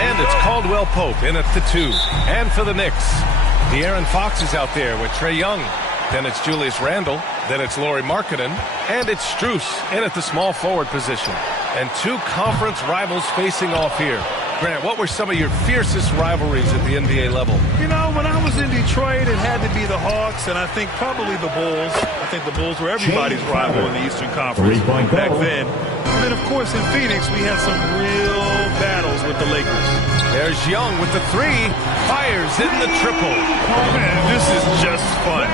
And it's Caldwell Pope in at the 2. And for the Knicks, De'Aaron Fox is out there with Trae Young. Then it's Julius Randle. Then it's Lauri Markkanen. And it's Strus in at the small forward position. And two conference rivals facing off here. Grant, what were some of your fiercest rivalries at the NBA level? You know, when I was in Detroit, it had to be the Hawks, and I think probably the Bulls. I think the Bulls were everybody's rival in the Eastern Conference back then. And then, of course, in Phoenix, we had some real battles with the Lakers. There's Young with the 3. Fires in the triple. Oh, man, this is just fun.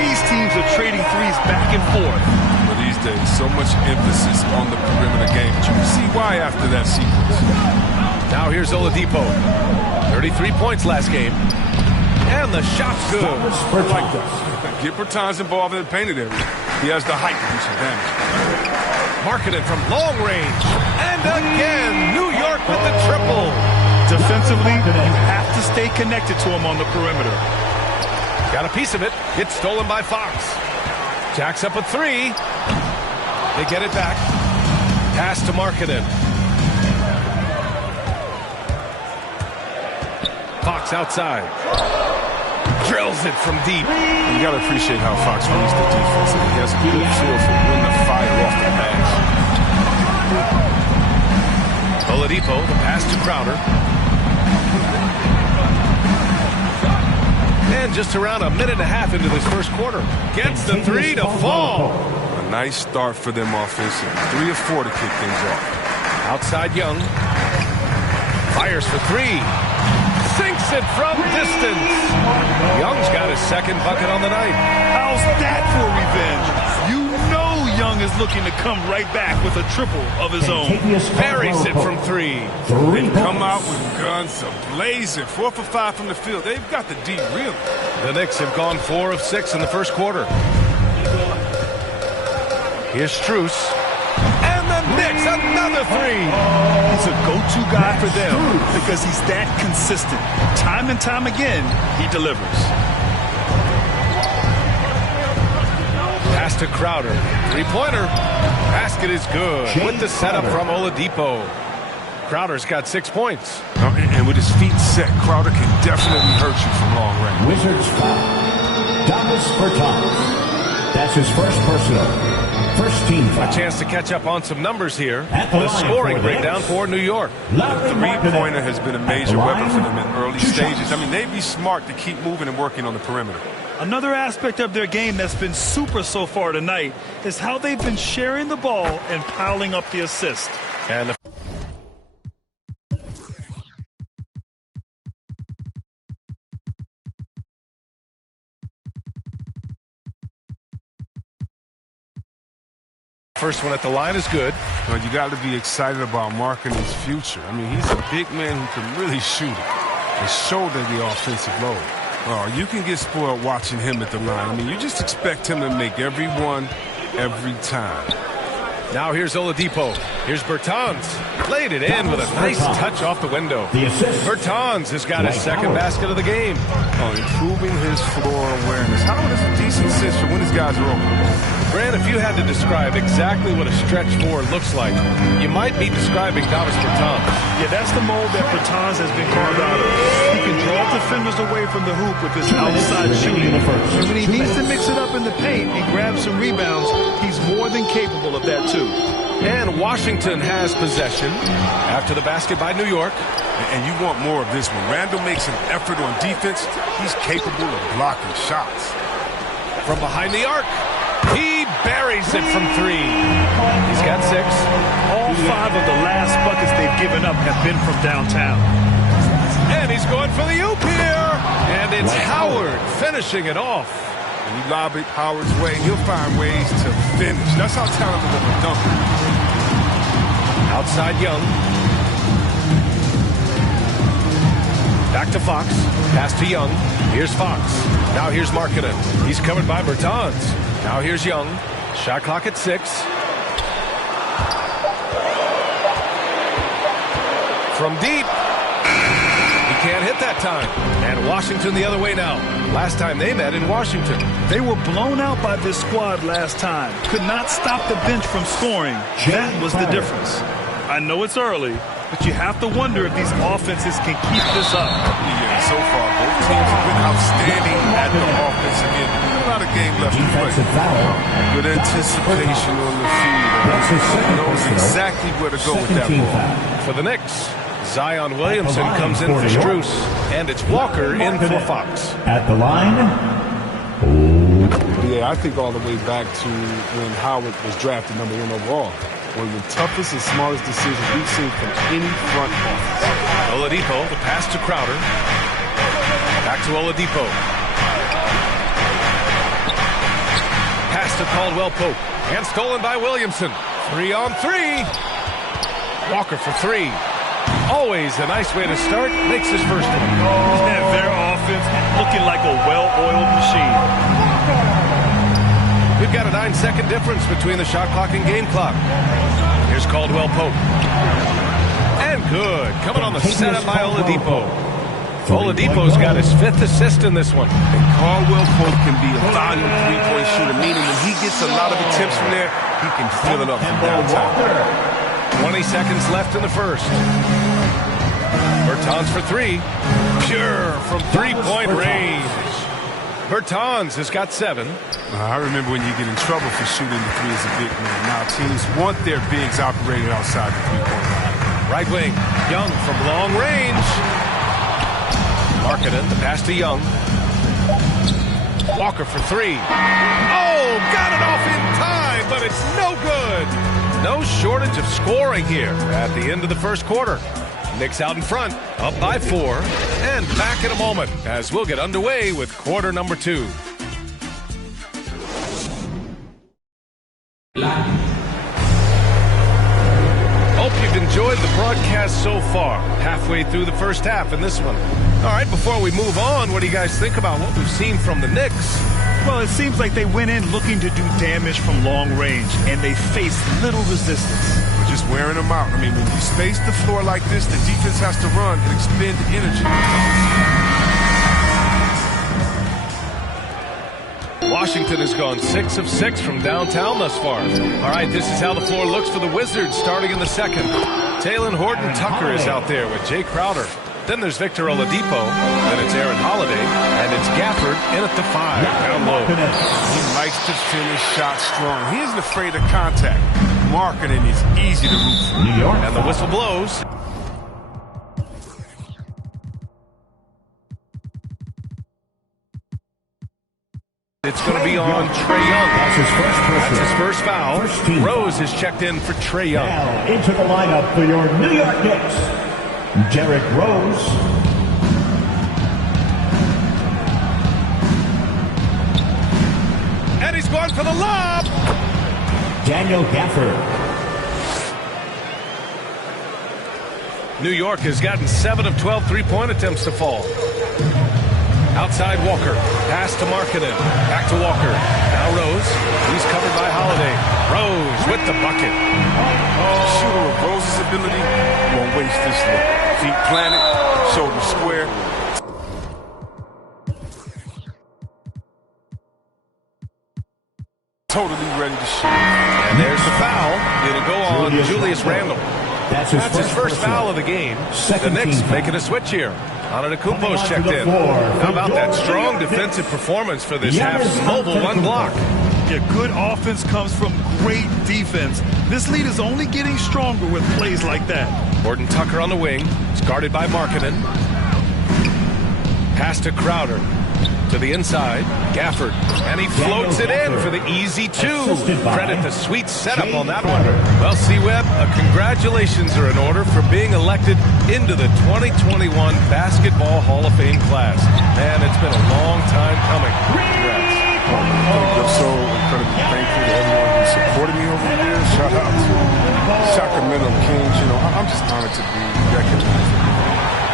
These teams are trading threes back and forth. Well, these days, so much emphasis on the perimeter game. But you can see why after that sequence. Now here's Oladipo. 33 points last game. And the shot's good. I like that. Get Bertans involved in the painted area. He has the height to do some damage. Markkanen from long range. And again, New York with the triple. Defensively, you have to stay connected to him on the perimeter. Got a piece of it. It's stolen by Fox. Jacks up a 3. They get it back. Pass to Markkanen. Fox outside. Drills it from deep. You got to appreciate how Fox reads the defense. He has a good feel for when to fire off the pass. Oladipo, the pass to Crowder. And just around a minute and a half into this first quarter. Gets the 3 to fall. A nice start for them offensively. 3 of 4 to kick things off. Outside Young. Fires for 3. Sinks it from distance. Young's got his second bucket on the night. How's that for revenge? You know Young is looking to come right back with a triple of his own. Buries it from 3. They come out with guns ablazing. 4 for 5 from the field. They've got the D really. The Knicks have gone 4 of 6 in the first quarter. Here's Strus. And the Knicks, another 3. He's a go-to guy for them because he's that consistent. Time and time again, he delivers. Pass to Crowder. 3-pointer. Basket is good with the setup from Oladipo. Crowder's got 6 points. And with his feet set, Crowder can definitely hurt you from long range. Wizards foul. Davis Bertans. That's his first personal. First team foul. A chance to catch up on some numbers here. The scoring breakdown for New York. The three-pointer has been a major weapon for them in early stages. I mean, they'd be smart to keep moving and working on the perimeter. Another aspect of their game that's been super so far tonight is how they've been sharing the ball and piling up the assist. And the first one at the line is good. Well, you got to be excited about Markkanen's future. I mean, he's a big man who can really shoot it and shoulder the offensive load. Oh, you can get spoiled watching him at the line. I mean, you just expect him to make every one, every time. Now here's Oladipo. Here's Bertans. Laid it in with a nice touch off the window. Bertans has got his second basket of the game. Oh, improving his floor awareness. How is a decent sense for when his guys are open? Grant, if you had to describe exactly what a stretch 4 looks like, you might be describing Davis Bertans. Yeah, that's the mold that Bertans has been carved out of. He can draw defenders away from the hoop with his outside shooting. And when he needs to mix it up in the paint and grab some rebounds, he's more than capable of that too. And Washington has possession after the basket by New York. And you want more of this one. Randle makes an effort on defense. He's capable of blocking shots. From behind the arc, he buries it from 3. He's got 6. All 5 of the last buckets they've given up have been from downtown. And he's going for the oop here. And it's Howard finishing it off. When you lob it Howard's way, he'll find ways to finish. That's how talented of a dunker. Outside Young. Back to Fox. Pass to Young. Here's Fox. Now here's Markkanen. He's covered by Bertans. Now here's Young. Shot clock at 6. From deep. He can't hit that time. And Washington the other way now. Last time they met in Washington. They were blown out by this squad last time. Could not stop the bench from scoring. That was the difference. I know it's early, but you have to wonder if these offenses can keep this up. Yeah, so far, both teams have been outstanding at the offensive end. A lot of game left to play. Good anticipation on the field. Knows exactly where to go with that ball. For the Knicks, Zion Williamson comes in for Strus, and it's Walker in for Fox. At the line. Yeah, I think all the way back to when Howard was drafted #1 overall. One of the toughest and smartest decisions we've seen from any front office. Oladipo, the pass to Crowder. Back to Oladipo. Pass to Caldwell Pope. And stolen by Williamson. 3-on-3. Walker for 3. Always a nice way to start. Makes his first one. And their offense looking like a well-oiled machine. We've got a 9-second difference between the shot clock and game clock. Here's Caldwell Pope. And good. Coming on the setup by Oladipo. Oladipo's got his 5th assist in this one. And Caldwell Pope can be a volume three-point shooter, meaning when he gets a lot of attempts from there, he can fill it up from downtown. 20 seconds left in the first. Bertans for 3. Pure from three-point range. Bertans has got 7. I remember when you get in trouble for shooting the 3 as a big man. Now teams want their bigs operating outside the three-point line. Right wing, Young from long range. Markkanen, the pass to Young. Walker for 3. Oh, got it off in time, but it's no good. No shortage of scoring here at the end of the first quarter. Knicks out in front, up by 4, and back in a moment as we'll get underway with quarter number 2. Hope you've enjoyed the broadcast so far. Halfway through the first half in this one. All right, before we move on, what do you guys think about what we've seen from the Knicks? Well, it seems like they went in looking to do damage from long range, and they faced little resistance. We're just wearing them out. I mean, when you space the floor like this, the defense has to run and expend energy. Washington has gone 6 of 6 from downtown thus far. All right, this is how the floor looks for the Wizards starting in the second. Taylor Horton-Tucker is out there with Jay Crowder. Then there's Victor Oladipo. Then it's Aaron Holiday. And it's Gafford in at the 5. Down low. He likes to finish shots strong. He isn't afraid of contact. Markkanen is easy to root for. New York. And the whistle blows. It's going to be on Trae Young. That's his first foul. Rose is checked in for Trae Young. Now into the lineup for your New York Knicks, Derrick Rose. And he's going for the lob. Daniel Gafford. New York has gotten 7 of 12 three-point attempts to fall. Outside Walker. Pass to Markkanen. Back to Walker. Now Rose. He's covered by Holiday. Rose with the bucket. Shooter of Rose's ability won't waste this look. Feet planted, shoulder square. Totally ready to shoot. And there's the foul. It'll go on Julius Randle. That's his first foul of the game. The Knicks making a switch here. Antetokounmpo's checked in. How about that strong defensive performance for this half? Mobile, 1 block. Yeah, good offense comes from great defense. This lead is only getting stronger with plays like that. Horton-Tucker on the wing. It's guarded by Markkanen. Pass to Crowder. To the inside. Gafford. And he floats it in for the easy 2. Credit the sweet setup on that one. Well, C-Web, congratulations are in order for being elected into the 2021 Basketball Hall of Fame class. Man, it's been a long time coming. Congrats. I'm so incredibly thankful to everyone who supported me over the years. Shout out to Sacramento Kings. You know, I'm just honored to be recognized.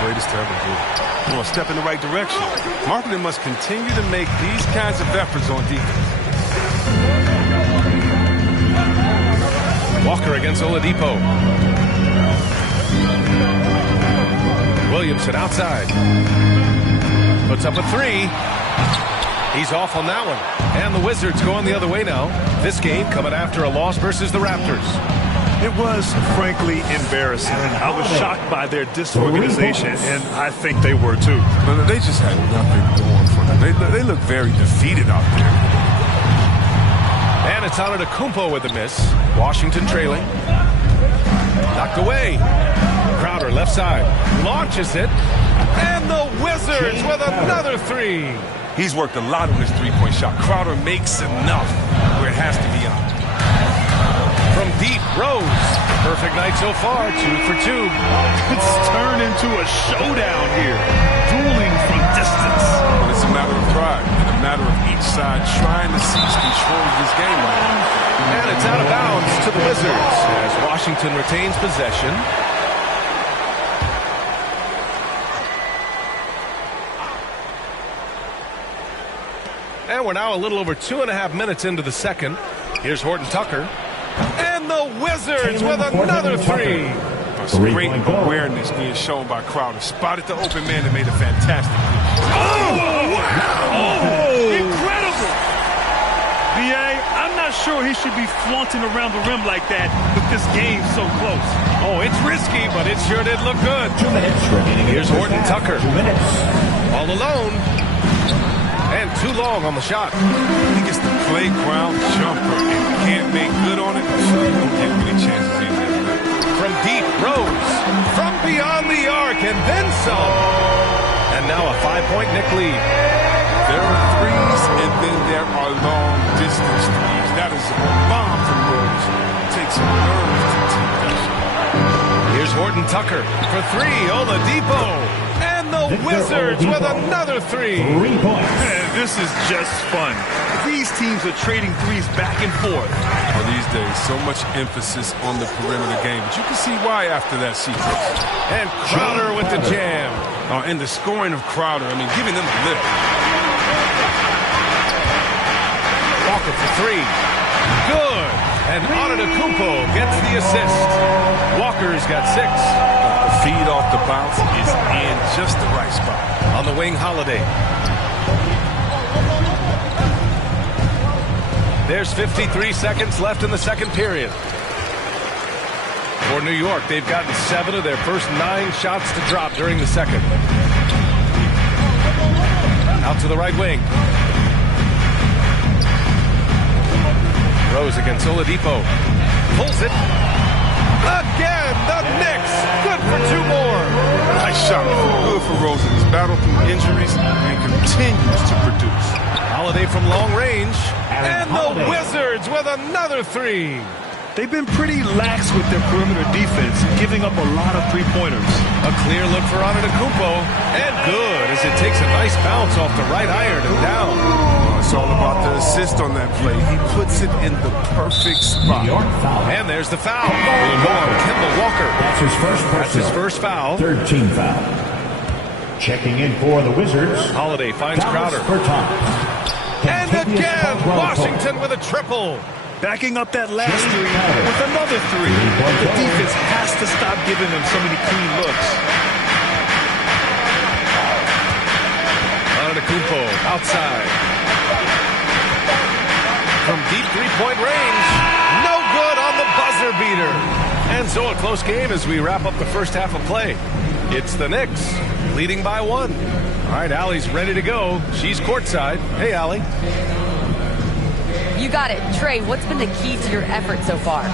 Greatest to ever do. You know, a step in the right direction. Markkanen must continue to make these kinds of efforts on defense. Walker against Oladipo. Williamson outside. Puts up a 3. He's off on that one. And the Wizards going the other way now. This game coming after a loss versus the Raptors. It was, frankly, embarrassing. I was shocked by their disorganization, and I think they were too. They just had nothing going for them. They look very defeated out there. And it's Antetokounmpo with a miss. Washington trailing. Knocked away. Crowder left side. Launches it. And the Wizards with another three. He's worked a lot on his three-point shot. Crowder makes enough where it has to be on. From deep, Rose. Perfect night so far, 2 for 2. It's turned into a showdown here. Dueling from distance. But it's a matter of pride and a matter of each side trying to seize control of this game right now. And it's out of bounds to the Wizards as Washington retains possession. And we're now a little over 2.5 minutes into the second. Here's Horton Tucker. And the Wizards with another three. That's great awareness being shown by Crowder. Spotted the open man and made a fantastic play. Oh, wow. Oh, incredible. B.A., I'm not sure he should be flaunting around the rim like that with this game so close. Oh, it's risky, but it sure did look good. 2 minutes remaining. Here's Horton Tucker. 2 minutes. All alone. And too long on the shot. He gets the playground jumper and can't make good on it. So you don't get many chances in there. From deep, Rose. From beyond the arc, and then some. And now a 5-point Knick lead. There are threes, and then there are long-distance threes. That is a bomb from Rose. Takes some nerve to take that shot. Here's Horton Tucker for three. Oladipo. And the Wizards with another three. 3 points. Man, this is just fun. These teams are trading threes back and forth. Well, these days, so much emphasis on the perimeter game, but you can see why after that sequence. And Crowder with the jam. And the scoring of Crowder, I mean, giving them a lift. Walker for three. Good. And Antetokounmpo gets the assist. Walker's got 6. The feed off the bounce is in just the right spot. On the wing, Holiday. There's 53 seconds left in the second period. For New York, they've gotten 7 of their first 9 shots to drop during the second. Out to the right wing. Rose against Oladipo. Pulls it. Again, the Knicks. Good for 2 more. Nice shot. Good for Rose. He's battled through injuries and continues to produce. Holiday from long range. And the Wizards with another three. They've been pretty lax with their perimeter defense, giving up a lot of three-pointers. A clear look for Antetokounmpo. And good as it takes a nice bounce off the right iron and down. It's all about the assist on that play. He puts it in the perfect spot. And there's the foul. Will go on Kemba Walker. That's his first personal. That's his first foul. 3rd team foul. Checking in for the Wizards. Holiday finds Dallas Crowder. Bertans. And again, Washington with a triple. Backing up that last three with another three. The defense has to stop giving them so many clean looks. Antetokounmpo outside. From deep three-point range. No good on the buzzer beater. And so a close game as we wrap up the first half of play. It's the Knicks leading by 1. All right, Allie's ready to go. She's courtside. Hey, Allie. You got it. Trey, what's been the key to your effort so far?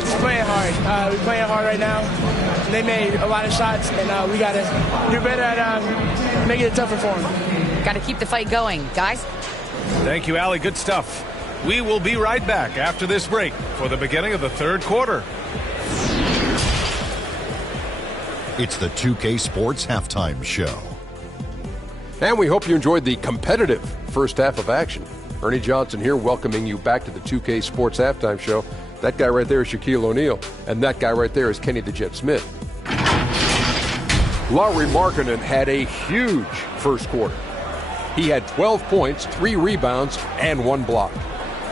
Just playing hard. We're playing hard right now. They made a lot of shots, and we got to do better at making it tougher for them. Got to keep the fight going. Guys? Thank you, Allie. Good stuff. We will be right back after this break for the beginning of the third quarter. It's the 2K Sports Halftime Show. And we hope you enjoyed the competitive first half of action. Ernie Johnson here welcoming you back to the 2K Sports Halftime Show. That guy right there is Shaquille O'Neal, and that guy right there is Kenny the Jet Smith. Lauri Markkanen had a huge first quarter. He had 12 points, 3 rebounds, and 1 block.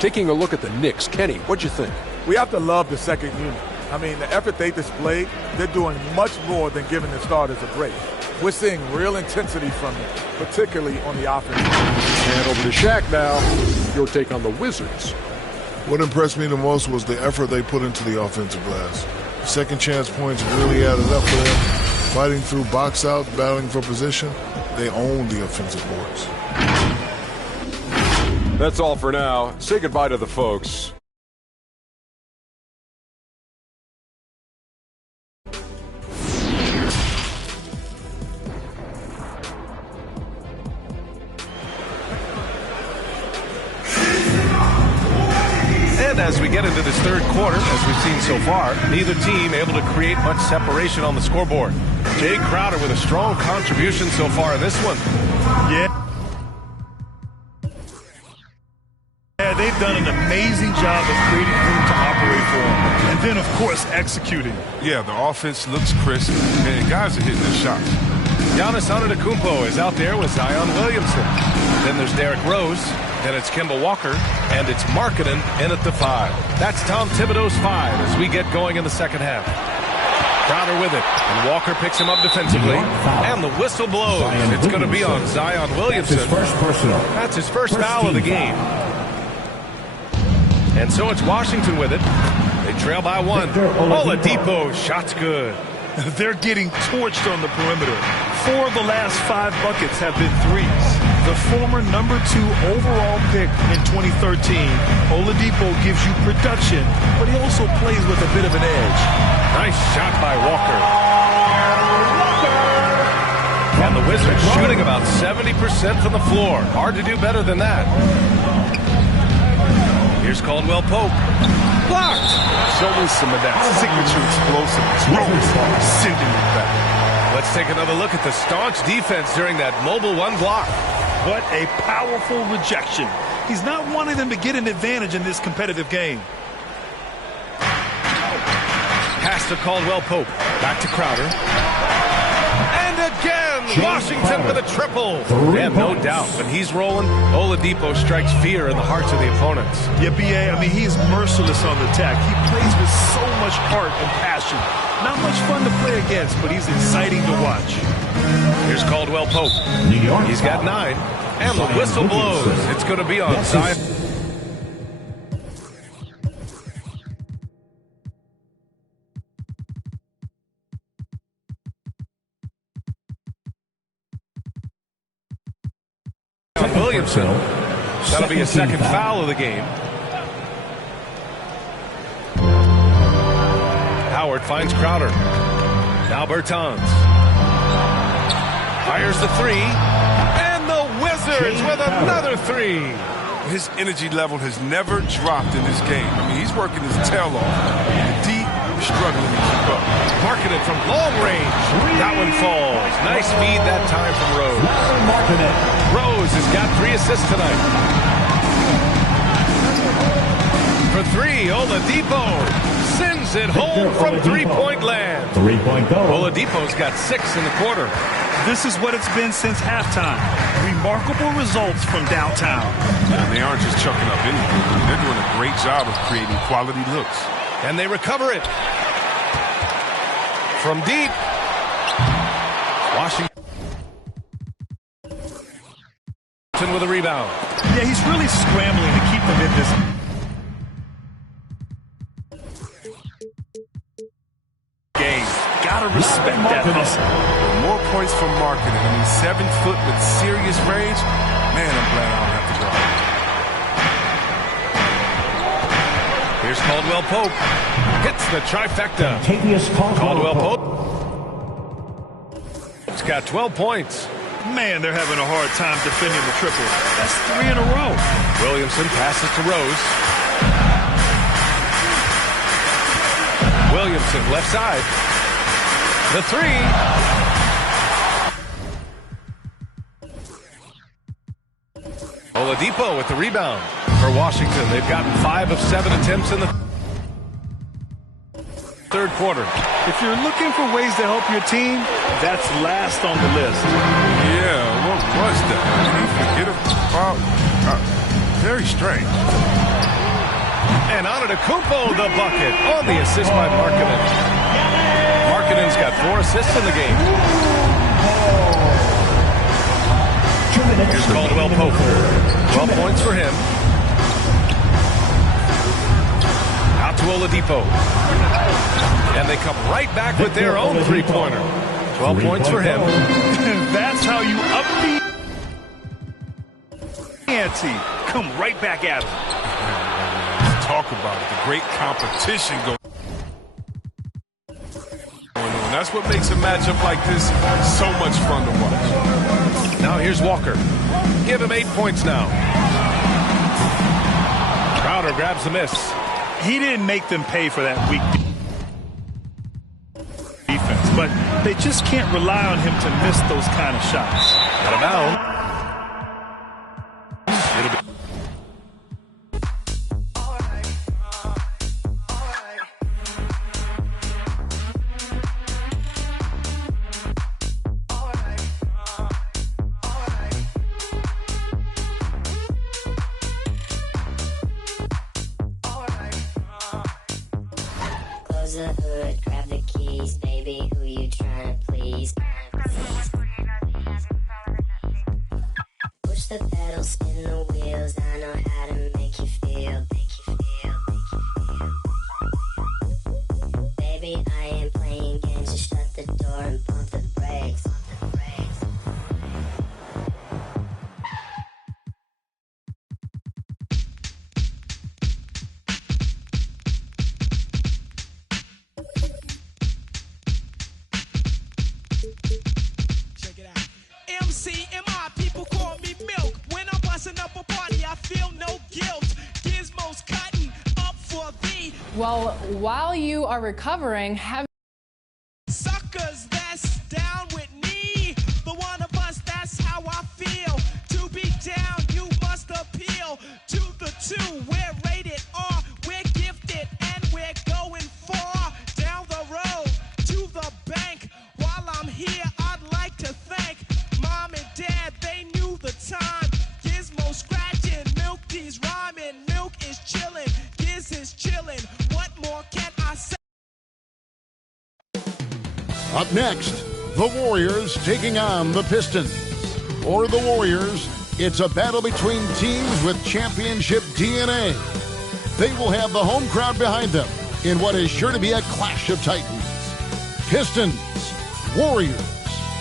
Taking a look at the Knicks, Kenny, what'd you think? We have to love the second unit. I mean, the effort they displayed, they're doing much more than giving the starters a break. We're seeing real intensity from them, particularly on the offense. And over to Shaq now. Your take on the Wizards. What impressed me the most was the effort they put into the offensive glass. Second chance points really added up for them. Fighting through box outs, battling for position, they own the offensive boards. That's all for now. Say goodbye to the folks. And as we get into this third quarter, as we've seen so far, neither team able to create much separation on the scoreboard. Jay Crowder with a strong contribution so far in this one. Yeah, they've done an amazing job of creating room to operate for him. And then, of course, executing. Yeah, the offense looks crisp, and guys are hitting their shots. Giannis Antetokounmpo is out there with Zion Williamson. Then there's Derrick Rose. Then it's Kemba Walker. And it's Markkanen in at the 5. That's Tom Thibodeau's 5 as we get going in the second half. Crowder with it. And Walker picks him up defensively. And the whistle blows. It's going to be on Zion Williamson. That's his first personal. That's his first foul of the game. And so it's Washington with it. They trail by 1. Oladipo, shot's good. They're getting torched on the perimeter. 4 of the last 5 buckets have been threes. The former number 2 overall pick in 2013, Oladipo gives you production, but he also plays with a bit of an edge. Nice shot by Walker. And the Wizards shooting about 70% from the floor. Hard to do better than that. Here's Caldwell Pope. Blocked. Show me some of that signature explosiveness. Sending it back. Let's take another look at the staunch defense during that mobile 1 block. What a powerful rejection. He's not wanting them to get an advantage in this competitive game. Pass to Caldwell Pope. Back to Crowder. And again, Washington with a triple. And no doubt, when he's rolling, Oladipo strikes fear in the hearts of the opponents. Yeah, B.A., I mean, he's merciless on the attack. He plays with so much heart and passion. Not much fun to play against, but he's exciting to watch. Here's Caldwell Pope. He's got 9. And the whistle blows. It's going to be on Zion. Williamson. That'll be a second foul of the game. Howard finds Crowder. Now Bertans. Fires the 3. And the Wizards with another 3. His energy level has never dropped in this game. I mean, he's working his tail off. Deep, struggling to keep up. Markkanen from long range. That one falls. Nice feed that time from Rose. Rose has got 3 assists tonight. For 3, Oladipo sends it home from three-point land. Three-point goal. Oladipo's got 6 in the quarter. This is what it's been since halftime. Remarkable results from downtown. And they aren't just chucking up anything. They're doing a great job of creating quality looks. And they recover it. From deep. Washington with a rebound. Yeah, he's really scrambling to keep them in this. Game. Gotta respect that hustle. More points from Markkanen. I mean, 7 foot with serious range. Man, I'm glad I don't have to guard. Here's Caldwell Pope. Hits the trifecta. Caldwell Pope. He's got 12 points. Man, they're having a hard time defending the triple. That's 3 in a row. Williamson passes to Rose. Williamson left side. The 3. Oladipo with the rebound for Washington. They've gotten 5 of 7 attempts in the third quarter. If you're looking for ways to help your team, that's last on the list. Yeah, what was that? Did he forget about? Very strange. And Antetokounmpo the bucket on the assist by Markkanen. Markkanen's got 4 assists in the game. Here's Caldwell Pope. 12 points for him. Out to Oladipo. And they come right back with their own three-pointer. 12 points for him. That's how you up the ante. Come right back at him. Let's talk about it. The great competition going on. That's what makes a matchup like this so much fun to watch. Now here's Walker. Give him 8 points now. Crowder grabs the miss. He didn't make them pay for that weak defense, but they just can't rely on him to miss those kind of shots. Out of bounds. The hood, grab the keys, baby, who you trying to please? Push the pedal, spin the wheels, I know how to make you feel, Baby, I ain't playing games, just shut the door and pump the brakes. MCMI, people call me Milk. When I'm busting up a party, I feel no guilt. Gizmos cutting up for thee. Well, while you are recovering, have suckers that's down with me. The one of us, that's how I feel. To be down, you must appeal to the two. We're rated R, we're gifted, and we're going far down the road to the bank. While I'm here, I'd like to thank Mom and Dad, they knew the time. Gizmo scratching, Milk D's rhyming, Milk is chilling, Giz is chilling. What more can I say? Up next, the Warriors taking on the Pistons. For the Warriors, it's a battle between teams with championship DNA. They will have the home crowd behind them in what is sure to be a clash of titans. Pistons, Warriors.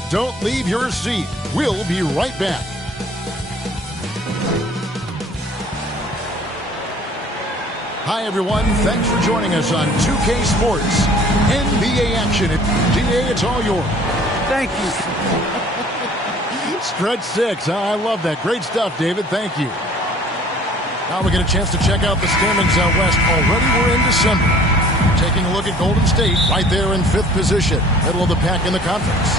Don't leave your seat. We'll be right back. Hi, everyone. Thanks for joining us on 2K Sports. NBA action. DA, it's all yours. Thank you. Stretch 6. I love that. Great stuff, David. Thank you. Now we get a chance to check out the standings out west. Already we're in December. Taking a look at Golden State right there in 5th position. Middle of the pack in the conference.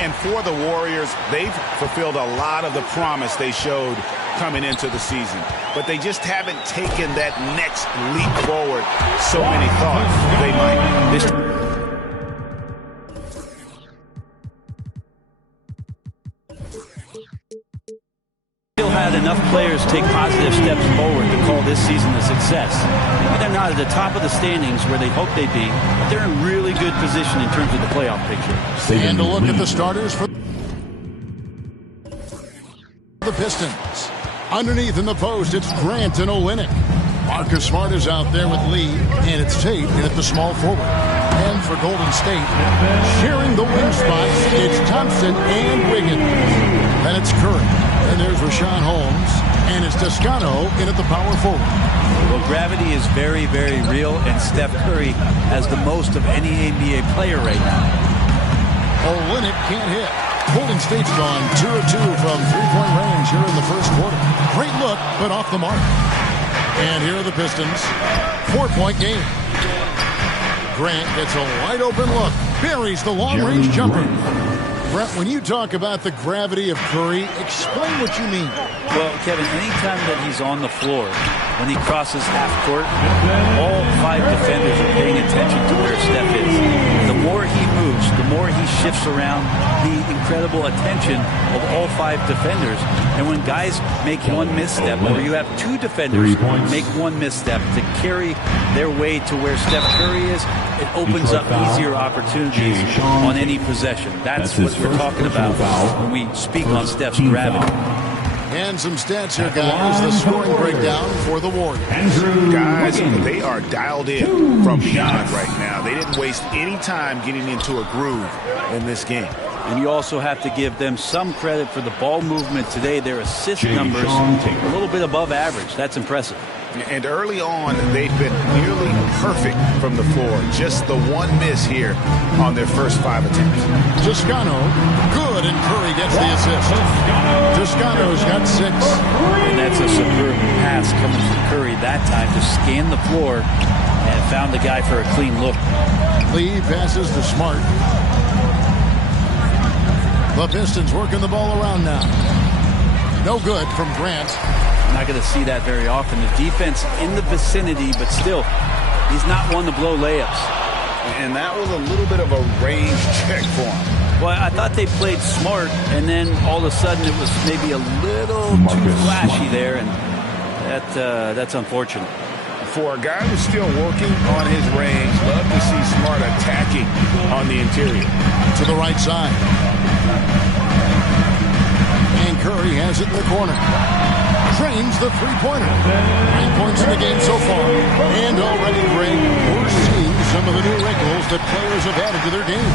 And for the Warriors, they've fulfilled a lot of the promise they showed coming into the season. But they just haven't taken that next leap forward so many thought they might. Still had enough players take positive steps forward to call this season a success. Maybe they're not at the top of the standings where they hope they'd be, but they're in really good position in terms of the playoff picture. And a look at the starters for the Pistons. Underneath in the post, it's Grant and Olynyk. Marcus Smart is out there with Lee, and it's Tate in at the small forward. And for Golden State, sharing the wing spots, it's Thompson and Wiggins. Then it's Curry. And there's Rashawn Holmes, and it's Toscano in at the power forward. Well, gravity is very, very real, and Steph Curry has the most of any NBA player right now. Olynyk can't hit. Golden State's gone 2 of 2 from three-point range here in the first quarter. Great look, but off the mark. And here are the Pistons. 4-point game. Grant gets a wide-open look. Buries the long-range jumper. Brett, when you talk about the gravity of Curry, explain what you mean. Well, Kevin, anytime that he's on the floor, when he crosses half court, all 5 defenders are paying attention to where Steph is. The more he moves, the more he shifts around, the incredible attention of all 5 defenders. And when guys make one misstep, or you have 2 defenders make one misstep to carry their way to where Steph Curry is, it opens up easier opportunities on any possession. That's what we're talking about when we speak on Steph's gravity. And some stats here, guys. The scoring breakdown for the Warriors. Guys, they are dialed in from beyond right now. They didn't waste any time getting into a groove in this game. And you also have to give them some credit for the ball movement today. Their assist numbers a little bit above average. That's impressive. And early on, they've been nearly perfect from the floor. Just the one miss here on their first 5 attempts. Toscano, good, and Curry gets the assist. Toscano's got 6. And that's a superb pass coming from Curry that time to scan the floor and found the guy for a clean look. Lee passes to Smart. The Pistons working the ball around now. No good from Grant. Not going to see that very often. The defense in the vicinity, but still, he's not one to blow layups. And that was a little bit of a range check for him. Well, I thought they played smart, and then all of a sudden it was maybe a little too flashy there, and that's unfortunate. For a guy who's still working on his range, love to see Smart attacking on the interior. To the right side. And Curry has it in the corner. Trains the three-pointer. 9 points in the game so far. And already, Greg, we're seeing some of the new wrinkles that players have added to their game.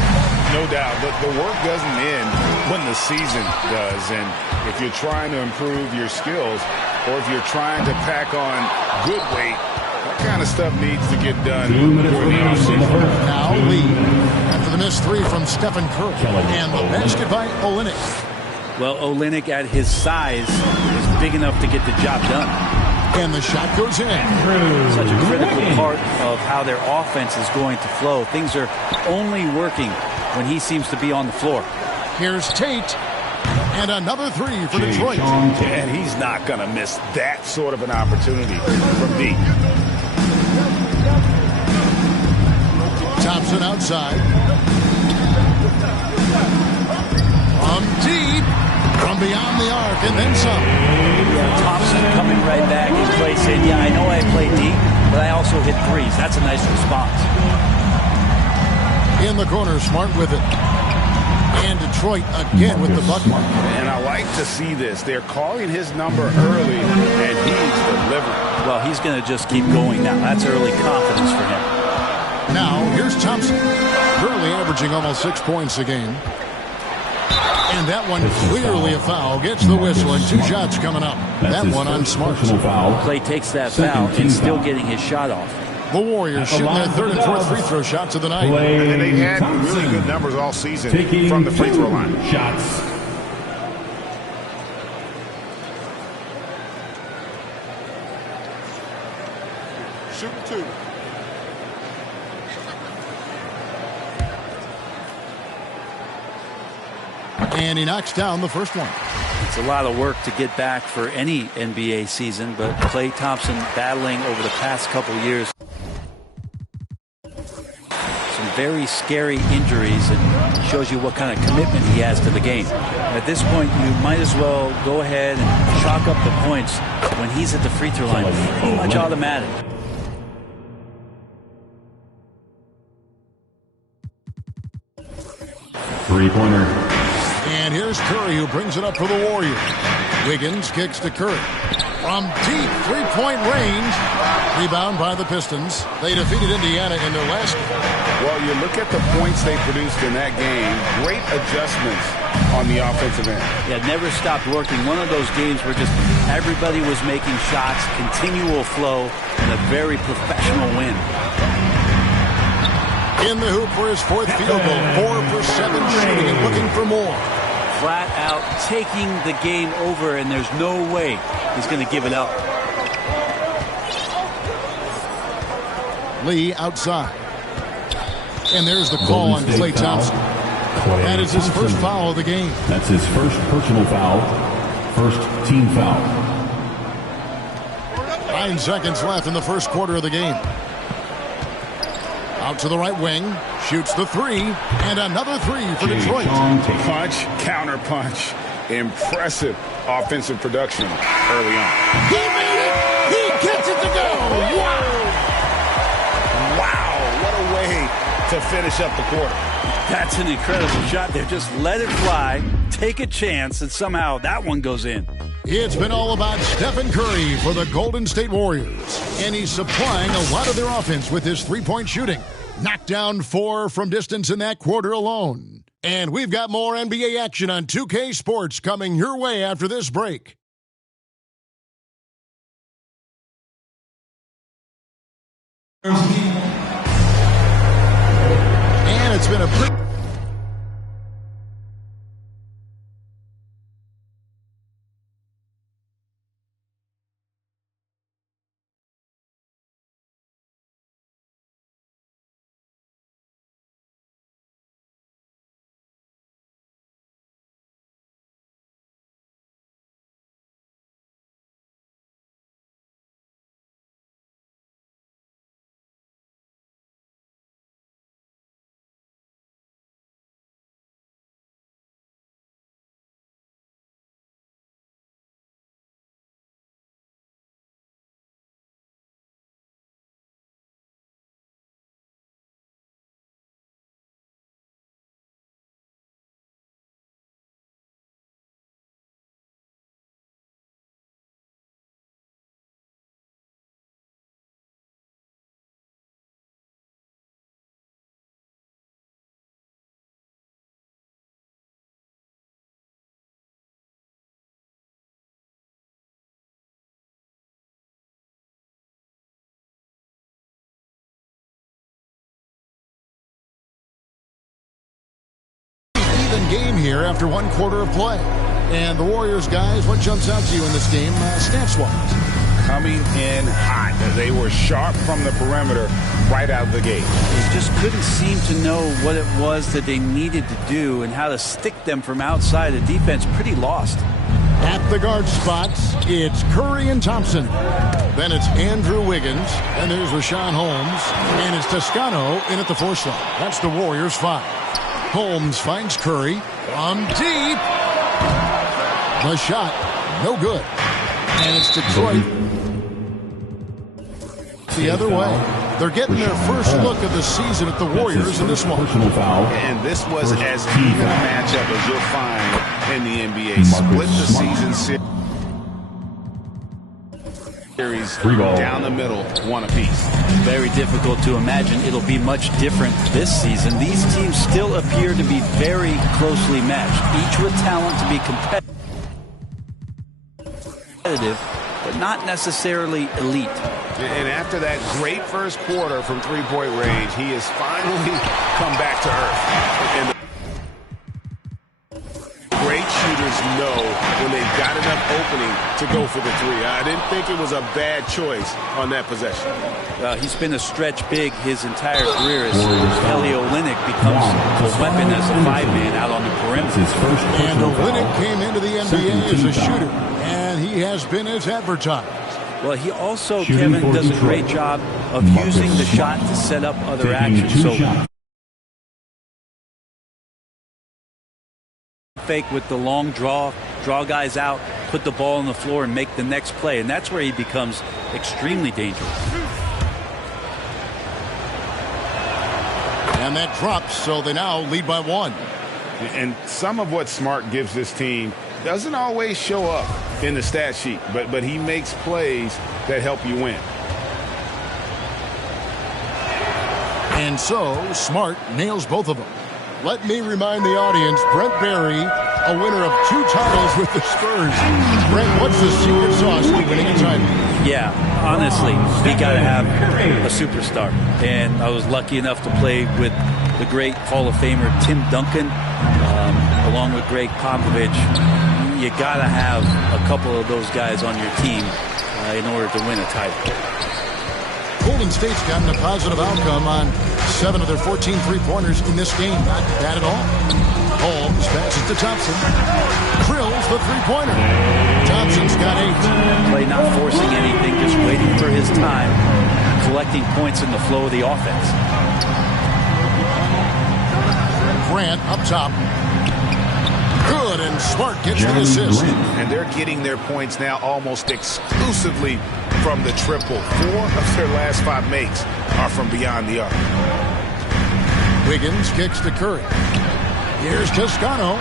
No doubt. But the work doesn't end when the season does. And if you're trying to improve your skills, or if you're trying to pack on good weight, that kind of stuff needs to get done during the offseason. Now Lee, after the missed 3 from Stephen Curry. And the basket by Olynyk. Well, Olynyk at his size is big enough to get the job done. And the shot goes in. Such a critical part of how their offense is going to flow. Things are only working when he seems to be on the floor. Here's Tate. And another 3 for Detroit. And he's not going to miss that sort of an opportunity from deep. Thompson outside. From deep. From beyond the arc, and then some. Thompson coming right back. His play saying, yeah, I know I play deep, but I also hit threes. That's a nice response. In the corner, Smart with it. And Detroit again with the buck mark. And I like to see this. They're calling his number early, and he's delivering. Well, he's going to just keep going now. That's early confidence for him. Now, here's Thompson. Currently averaging almost 6 points a game. And that one clearly a foul. Gets the whistle, and 2 shots coming up. That one on Smart. Clay takes that foul and still getting his shot off. The Warriors shooting their 3rd and 4th free throw shots of the night. And they've had really good numbers all season from the free throw line. Shots. Shooting 2. And he knocks down the first one. It's a lot of work to get back for any NBA season, but Klay Thompson battling over the past couple years. Some very scary injuries, and shows you what kind of commitment he has to the game. At this point, you might as well go ahead and chalk up the points when he's at the free throw line. Pretty much automatic. Three-pointer. And here's Curry, who brings it up for the Warriors. Wiggins kicks to Curry. From deep three-point range. Rebound by the Pistons. They defeated Indiana in their last game. Well, you look at the points they produced in that game. Great adjustments on the offensive end. Yeah, never stopped working. One of those games where just everybody was making shots, continual flow, and a very professional win. In the hoop for his 4th field goal. 4 for 7 shooting and looking for more. Flat out taking the game over, and there's no way he's going to give it up. Lee outside. And there's the call on Klay Thompson. That is his first foul of the game. That's his first personal foul. First team foul. 9 seconds left in the first quarter of the game. Out to the right wing. Shoots the 3. And another 3 for Detroit. Punch, counter punch. Impressive offensive production early on. He made it! He gets it to go! Wow! Wow, what a way to finish up the quarter. That's an incredible shot there. Just let it fly, take a chance, and somehow that one goes in. It's been all about Stephen Curry for the Golden State Warriors, and he's supplying a lot of their offense with his three-point shooting. Knocked down 4 from distance in that quarter alone. And we've got more NBA action on 2K Sports coming your way after this break. And it's been a pretty... game here after one quarter of play. And the Warriors, guys, what jumps out to you in this game, stats-wise? Coming in hot. They were sharp from the perimeter right out of the gate. They just couldn't seem to know what it was that they needed to do and how to stick them from outside. The defense pretty lost. At the guard spots, it's Curry and Thompson. Then it's Andrew Wiggins. And there's Rashawn Holmes. And it's Toscano in at the 4 slot. That's the Warriors' 5. Holmes finds Curry from deep. The shot, no good. And it's Detroit the other way. They're getting their first look of the season at the Warriors in this one. And this was as even a matchup as you'll find in the NBA. Split the season series down the middle, one apiece. Very difficult to imagine it'll be much different this season. These teams still appear to be very closely matched, each with talent to be competitive, but not necessarily elite. And after that great first quarter from three-point range, he has finally come back to earth. And the great shooters know when they've got enough opening to go for the three. I didn't think it was a bad choice on that possession. He's been a stretch big his entire career as Kelly Olynyk becomes a weapon as a 5-man out on the perimeter. And Olynyk came into the NBA as a shooter, and he has been as advertised. Well, he also, Kevin, does a great job of using the shot to set up other action. So fake with the long draw guys out, put the ball on the floor and make the next play. And that's where he becomes extremely dangerous. And that drops, so they now lead by 1. And some of what Smart gives this team doesn't always show up in the stat sheet, but he makes plays that help you win. And so, Smart nails both of them. Let me remind the audience, Brent Barry, a winner of 2 titles with the Spurs. Brent, what's the secret sauce to winning a title? Yeah, honestly, you got to have a superstar. And I was lucky enough to play with the great Hall of Famer Tim Duncan, along with Greg Popovich. You got to have a couple of those guys on your team in order to win a title. Golden State's gotten a positive outcome on 7 of their 14 three-pointers in this game. Not bad at all. Holmes passes to Thompson. Drills the three-pointer. Thompson's got 8. Play not forcing anything, just waiting for his time, collecting points in the flow of the offense. Grant up top. Good, and Smart gets the assist. And they're getting their points now almost exclusively from the triple. 4 of their last 5 makes are from beyond the arc. Wiggins kicks to Curry. Here's Toscano.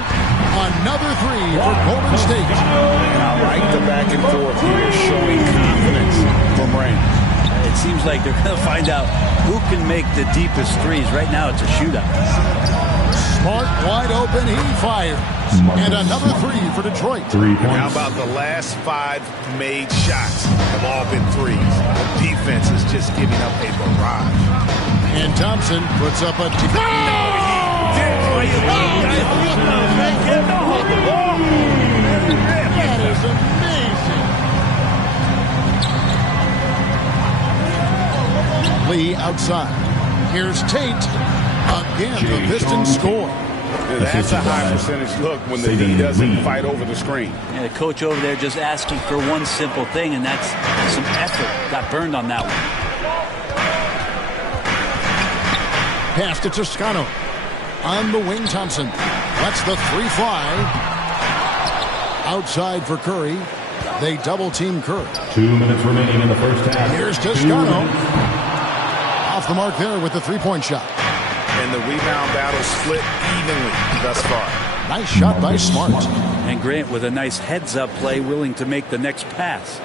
Another three for Golden State. And I like the back and forth here, showing confidence from Rain. It seems like they're going to find out who can make the deepest threes. Right now, it's a shootout. Smart wide open, he fires. And another three for Detroit. 3 points. How about the last 5 made shots have all been threes? The defense is just giving up a barrage. And Thompson puts up a... That is amazing. Lee outside. Here's Tate. Again, the Pistons score. That's a high percentage look when the D doesn't fight over the screen. And the coach over there just asking for one simple thing, and that's some effort. Got burned on that one. Pass to Toscano. On the wing, Thompson. That's the 3-fly. Outside for Curry. They double-team Curry. 2 minutes remaining in the first half. Here's Toscano. Off the mark there with the three-point shot. And the rebound battle split evenly thus far. Nice shot by Smart. And Grant with a nice heads-up play, willing to make the next pass.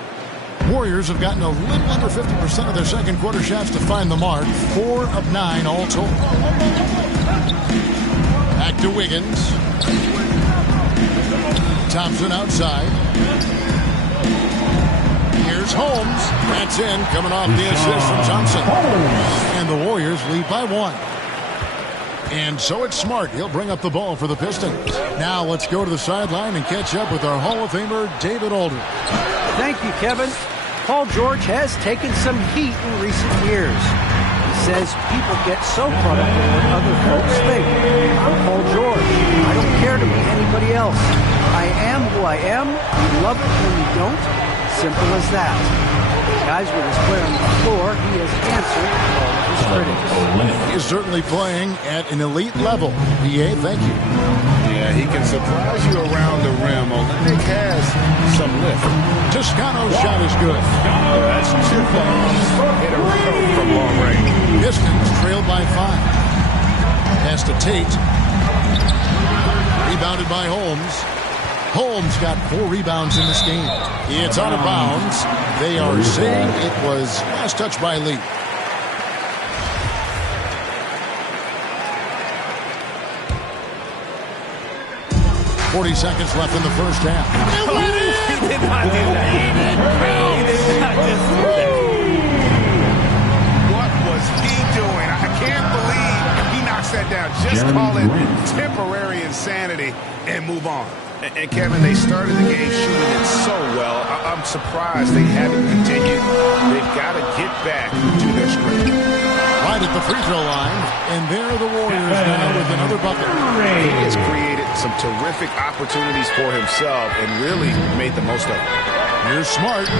Warriors have gotten a little under 50% of their second quarter shots to find the mark. 4 of 9 all told. Back to Wiggins. Thompson outside. Here's Holmes. That's in, coming off the assist from Thompson. And the Warriors lead by 1. And so it's Smart. He'll bring up the ball for the Pistons. Now let's go to the sideline and catch up with our Hall of Famer, David Aldridge. Thank you, Kevin. Paul George has taken some heat in recent years. He says people get so caught up in what other folks think. I'm Paul George. I don't care to be anybody else. I am who I am. You love it when you don't. Simple as that. Guys, with his play on the floor, he has answered all of his critics. He is certainly playing at an elite level. PA, thank you. Yeah, he can surprise you around the rim. Olenek has some lift. Toscano's shot is good. That's 2 bombs in a row from long range. Pistons trailed by 5. Pass to Tate. Rebounded by Holmes. Holmes got 4 rebounds in this game. It's out of bounds. They are saying it was last touch by Lee. .40 seconds left in the first half. He did not do that. He did not just do that. What was he doing? I can't believe he knocks that down. Just call it temporary insanity and move on. And Kevin, they started the game shooting it so well. I'm surprised they haven't continued. They've got to get back to their strength. Right at the free throw line, and there are the Warriors now with another bucket. He has created some terrific opportunities for himself and really made the most of it. Here's Smart.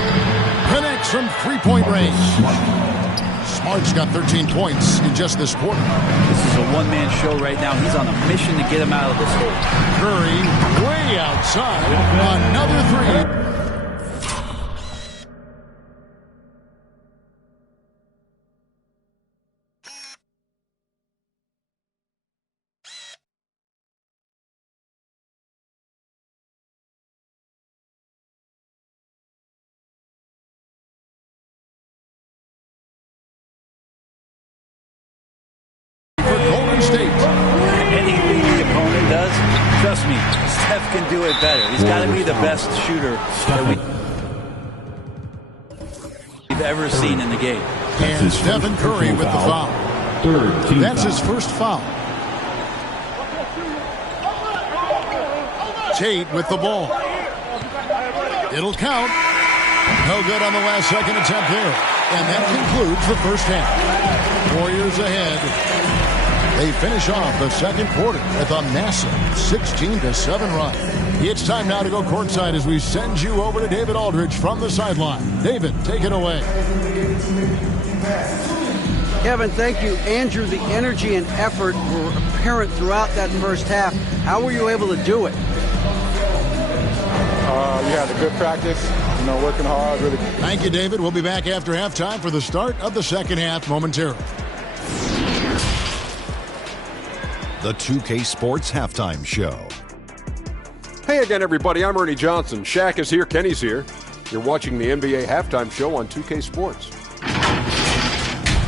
Connects from three-point range. Smart's got 13 points in just this quarter. This is a one-man show right now. He's on a mission to get him out of this hole. Curry way outside. Another three. Anything the opponent does, trust me, Steph can do it better. He's got to be the best shooter that we've ever seen in the game. And Stephen Curry with the foul. That's his first foul. Tate with the ball. It'll count. No good on the last second attempt there. And that concludes the first half. Warriors ahead. They finish off the second quarter with a massive 16-7 run. It's time now to go courtside as we send you over to David Aldridge from the sideline. David, take it away. Kevin, thank you. Andrew, the energy and effort were apparent throughout that first half. How were you able to do it? We had a good practice, working hard. Really. Thank you, David. We'll be back after halftime for the start of the second half momentarily. The 2K Sports Halftime Show. Hey again, everybody. I'm Ernie Johnson. Shaq is here. Kenny's here. You're watching the NBA Halftime Show on 2K Sports.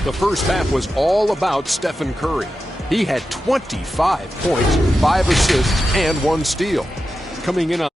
The first half was all about Stephen Curry. He had 25 points, 5 assists, and 1 steal. Coming in on